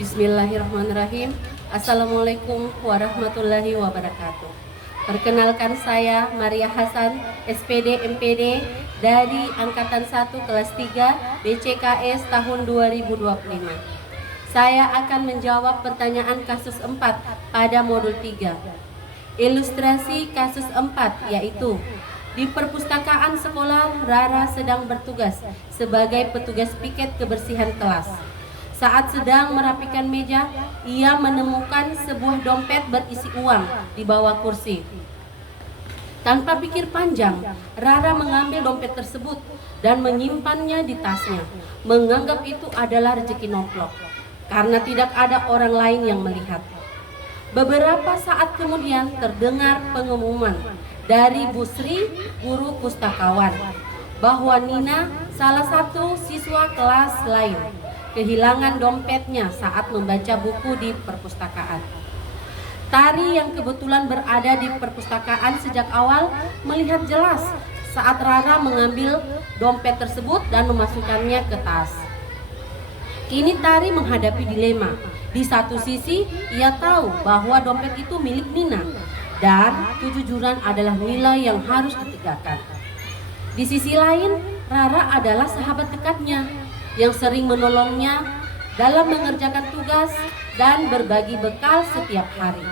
Bismillahirrahmanirrahim. Assalamualaikum warahmatullahi wabarakatuh. Perkenalkan, saya Maria Hasan, SPD MPD dari Angkatan 1 kelas 3 BCKS tahun 2025. Saya akan menjawab pertanyaan kasus 4 pada modul 3. Ilustrasi kasus 4 yaitu: di perpustakaan sekolah, Rara sedang bertugas sebagai petugas piket kebersihan kelas. Saat sedang merapikan meja, ia menemukan sebuah dompet berisi uang di bawah kursi. Tanpa pikir panjang, Rara mengambil dompet tersebut dan menyimpannya di tasnya, menganggap itu adalah rezeki nomplok karena tidak ada orang lain yang melihat. Beberapa saat kemudian terdengar pengumuman dari Bu Sri, guru pustakawan, bahwa Nina, salah satu siswa kelas lain, kehilangan dompetnya saat membaca buku di perpustakaan. Tari yang kebetulan berada di perpustakaan sejak awal melihat jelas saat Rara mengambil dompet tersebut dan memasukkannya ke tas. Kini Tari menghadapi dilema. Di satu sisi, ia tahu bahwa dompet itu milik Nina dan kejujuran adalah nilai yang harus ditegakkan. Di sisi lain, Rara adalah sahabat dekatnya yang sering menolongnya dalam mengerjakan tugas dan berbagi bekal setiap hari.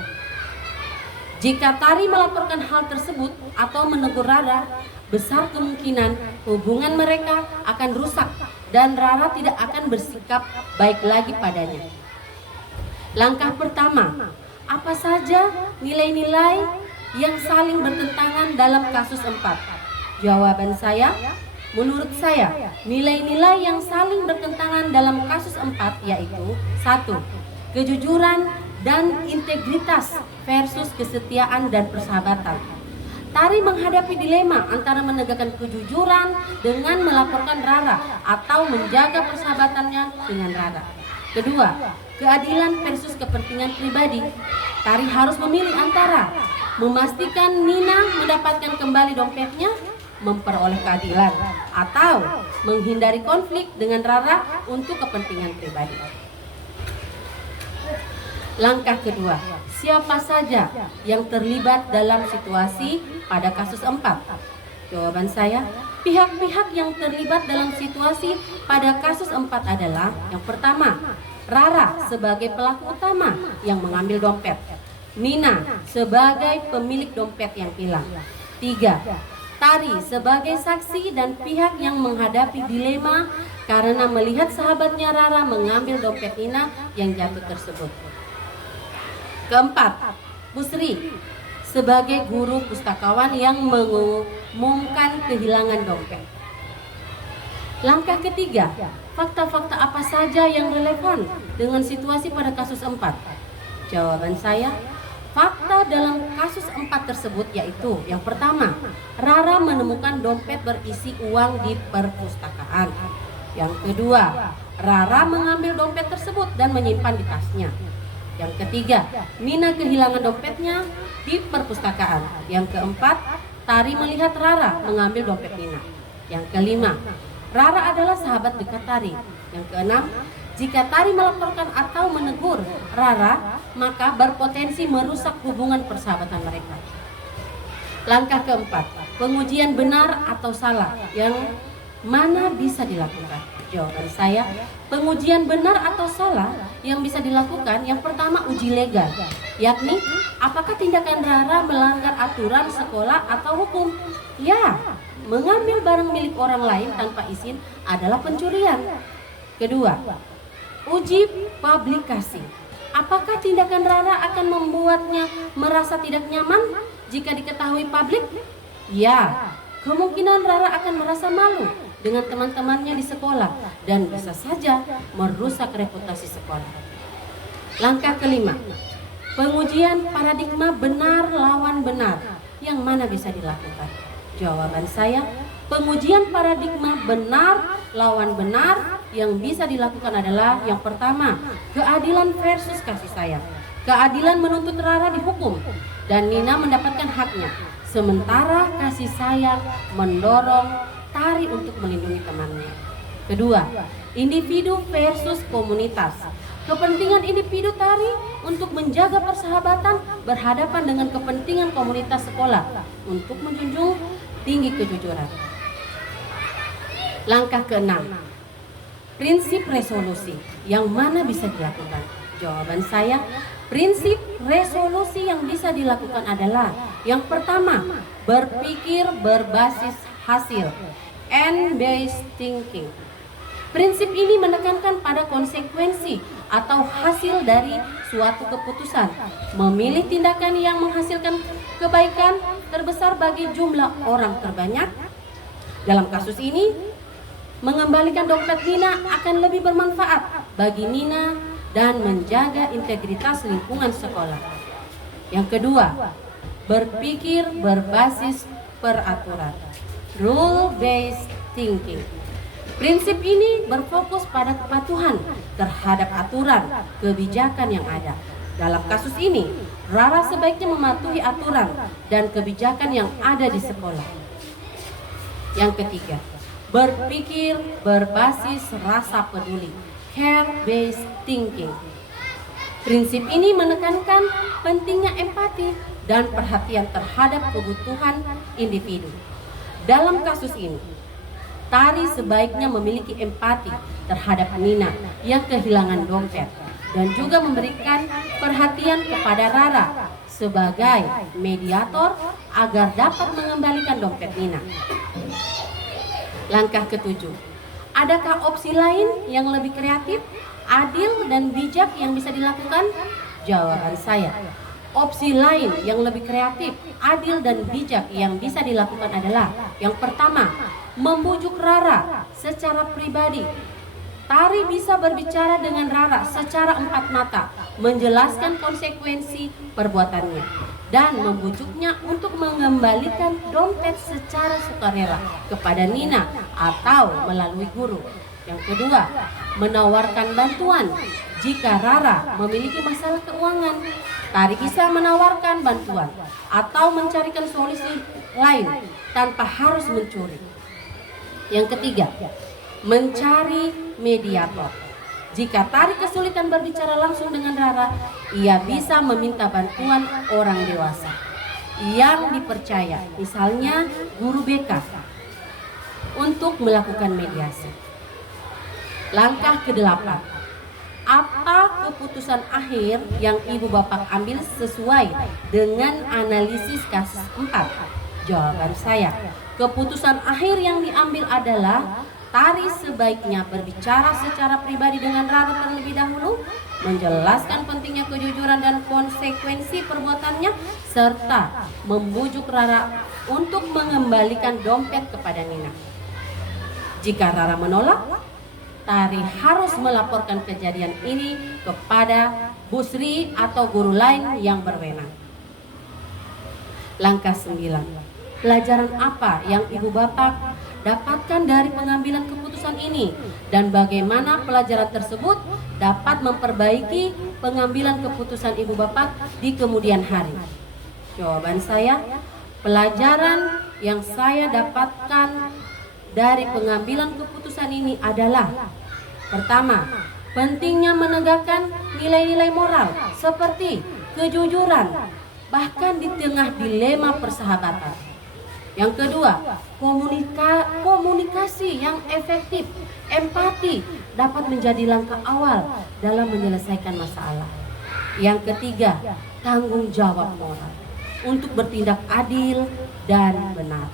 Jika Tari melaporkan hal tersebut atau menegur Rara, besar kemungkinan hubungan mereka akan rusak dan Rara tidak akan bersikap baik lagi padanya. Langkah pertama, apa saja nilai-nilai yang saling bertentangan dalam kasus 4? Jawaban saya, menurut saya, nilai-nilai yang saling bertentangan dalam kasus 4 yaitu: 1. Kejujuran dan integritas versus kesetiaan dan persahabatan. Tari menghadapi dilema antara menegakkan kejujuran dengan melaporkan Rara atau menjaga persahabatannya dengan Rara. Kedua, keadilan versus kepentingan pribadi. Tari harus memilih antara memastikan Nina mendapatkan kembali dompetnya, memperoleh keadilan, atau menghindari konflik dengan Rara untuk kepentingan pribadi. Langkah kedua, siapa saja yang terlibat dalam situasi pada kasus 4? Jawaban saya, pihak-pihak yang terlibat dalam situasi pada kasus 4 adalah: yang pertama, Rara sebagai pelaku utama yang mengambil dompet, Nina sebagai pemilik dompet yang hilang. 3. Tari sebagai saksi dan pihak yang menghadapi dilema karena melihat sahabatnya Rara mengambil dompet Nina yang jatuh tersebut. Keempat, Bu Sri sebagai guru pustakawan yang mengumumkan kehilangan dompet. Langkah ketiga, fakta-fakta apa saja yang relevan dengan situasi pada kasus 4? Jawaban saya, fakta dalam kasus 4 tersebut yaitu: yang pertama, Rara menemukan dompet berisi uang di perpustakaan. Yang kedua, Rara mengambil dompet tersebut dan menyimpan di tasnya. Yang ketiga, Nina kehilangan dompetnya di perpustakaan. Yang keempat, Tari melihat Rara mengambil dompet Nina. Yang kelima, Rara adalah sahabat dekat Tari. Yang keenam, jika Tari melaporkan atau menegur Rara, maka berpotensi merusak hubungan persahabatan mereka. Langkah keempat, pengujian benar atau salah yang mana bisa dilakukan? Jawaban saya, pengujian benar atau salah yang bisa dilakukan, yang pertama, uji legal, yakni apakah tindakan Rara melanggar aturan sekolah atau hukum? Ya, mengambil barang milik orang lain tanpa izin adalah pencurian. Kedua, uji publikasi. Apakah tindakan Rara akan membuatnya merasa tidak nyaman jika diketahui publik? Ya, kemungkinan Rara akan merasa malu dengan teman-temannya di sekolah dan bisa saja merusak reputasi sekolah. Langkah kelima, pengujian paradigma benar lawan benar yang mana bisa dilakukan? Jawaban saya, pengujian paradigma benar lawan benar yang bisa dilakukan adalah: yang pertama, keadilan versus kasih sayang. Keadilan menuntut Rara dihukum dan Nina mendapatkan haknya, sementara kasih sayang mendorong Tari untuk melindungi temannya. Kedua, individu versus komunitas. Kepentingan individu tari untuk menjaga persahabatan berhadapan dengan kepentingan komunitas sekolah untuk menjunjung tinggi kejujuran. Langkah keenam, prinsip resolusi yang mana bisa dilakukan? Jawaban saya, prinsip resolusi yang bisa dilakukan adalah yang pertama, berpikir berbasis hasil, end-based thinking. Prinsip ini menekankan pada konsekuensi atau hasil dari suatu keputusan, memilih tindakan yang menghasilkan kebaikan terbesar bagi jumlah orang terbanyak. Dalam kasus ini, mengembalikan dompet Nina akan lebih bermanfaat bagi Nina dan menjaga integritas lingkungan sekolah. Yang kedua, berpikir berbasis peraturan, rule-based thinking. Prinsip ini berfokus pada kepatuhan terhadap aturan kebijakan yang ada. Dalam kasus ini, Rara sebaiknya mematuhi aturan dan kebijakan yang ada di sekolah. Yang ketiga, berpikir berbasis rasa peduli, care-based thinking. Prinsip ini menekankan pentingnya empati dan perhatian terhadap kebutuhan individu. Dalam kasus ini, tari sebaiknya memiliki empati terhadap Nina yang kehilangan dompet dan juga memberikan perhatian kepada Rara sebagai mediator agar dapat mengembalikan dompet Nina. Langkah ketujuh, adakah opsi lain yang lebih kreatif, adil, dan bijak yang bisa dilakukan? Jawaban saya, opsi lain yang lebih kreatif, adil, dan bijak yang bisa dilakukan adalah yang pertama, membujuk Rara secara pribadi. Tari bisa berbicara dengan Rara secara empat mata, menjelaskan konsekuensi perbuatannya, dan membujuknya untuk mengembalikan dompet secara sukarela kepada Nina atau melalui guru. Yang kedua, menawarkan bantuan. Jika Rara memiliki masalah keuangan, Tari bisa menawarkan bantuan atau mencarikan solusi lain tanpa harus mencuri. Yang ketiga, mencari mediator. Jika Tari kesulitan berbicara langsung dengan Rara, ia bisa meminta bantuan orang dewasa yang dipercaya, misalnya guru BK, untuk melakukan mediasi. Langkah ke-8, apa keputusan akhir yang ibu bapak ambil sesuai dengan analisis kasus 4? Jawaban saya, keputusan akhir yang diambil adalah Tari sebaiknya berbicara secara pribadi dengan Rara terlebih dahulu, menjelaskan pentingnya kejujuran dan konsekuensi perbuatannya, serta membujuk Rara untuk mengembalikan dompet kepada Nina. Jika Rara menolak, Tari harus melaporkan kejadian ini kepada Bu Sri atau guru lain yang berwenang. Langkah 9. Pelajaran apa yang ibu bapak dapatkan dari pengambilan keputusan ini dan bagaimana pelajaran tersebut dapat memperbaiki pengambilan keputusan ibu bapak di kemudian hari? Jawaban saya, pelajaran yang saya dapatkan dari pengambilan keputusan ini adalah: pertama, pentingnya menegakkan nilai-nilai moral seperti kejujuran bahkan di tengah dilema persahabatan. Yang kedua, komunikasi yang efektif, empati dapat menjadi langkah awal dalam menyelesaikan masalah. Yang ketiga, tanggung jawab moral untuk bertindak adil dan benar.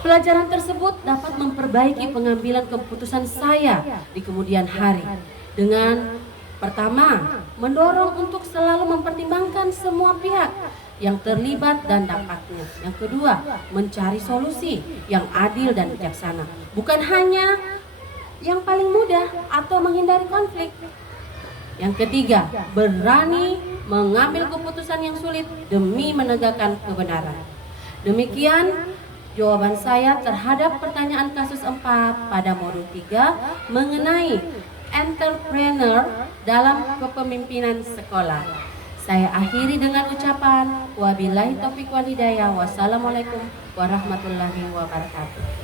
Pelajaran tersebut dapat memperbaiki pengambilan keputusan saya di kemudian hari dengan pertama, mendorong untuk selalu mempertimbangkan semua pihak yang terlibat dan dampaknya. Yang kedua, mencari solusi yang adil dan bijaksana, bukan hanya yang paling mudah atau menghindari konflik. Yang ketiga, berani mengambil keputusan yang sulit demi menegakkan kebenaran. Demikian jawaban saya terhadap pertanyaan kasus 4 pada modul 3 mengenai entrepreneur dalam kepemimpinan sekolah. Saya akhiri dengan ucapan wabillahi taufiq wal hidayah. Wassalamualaikum warahmatullahi wabarakatuh.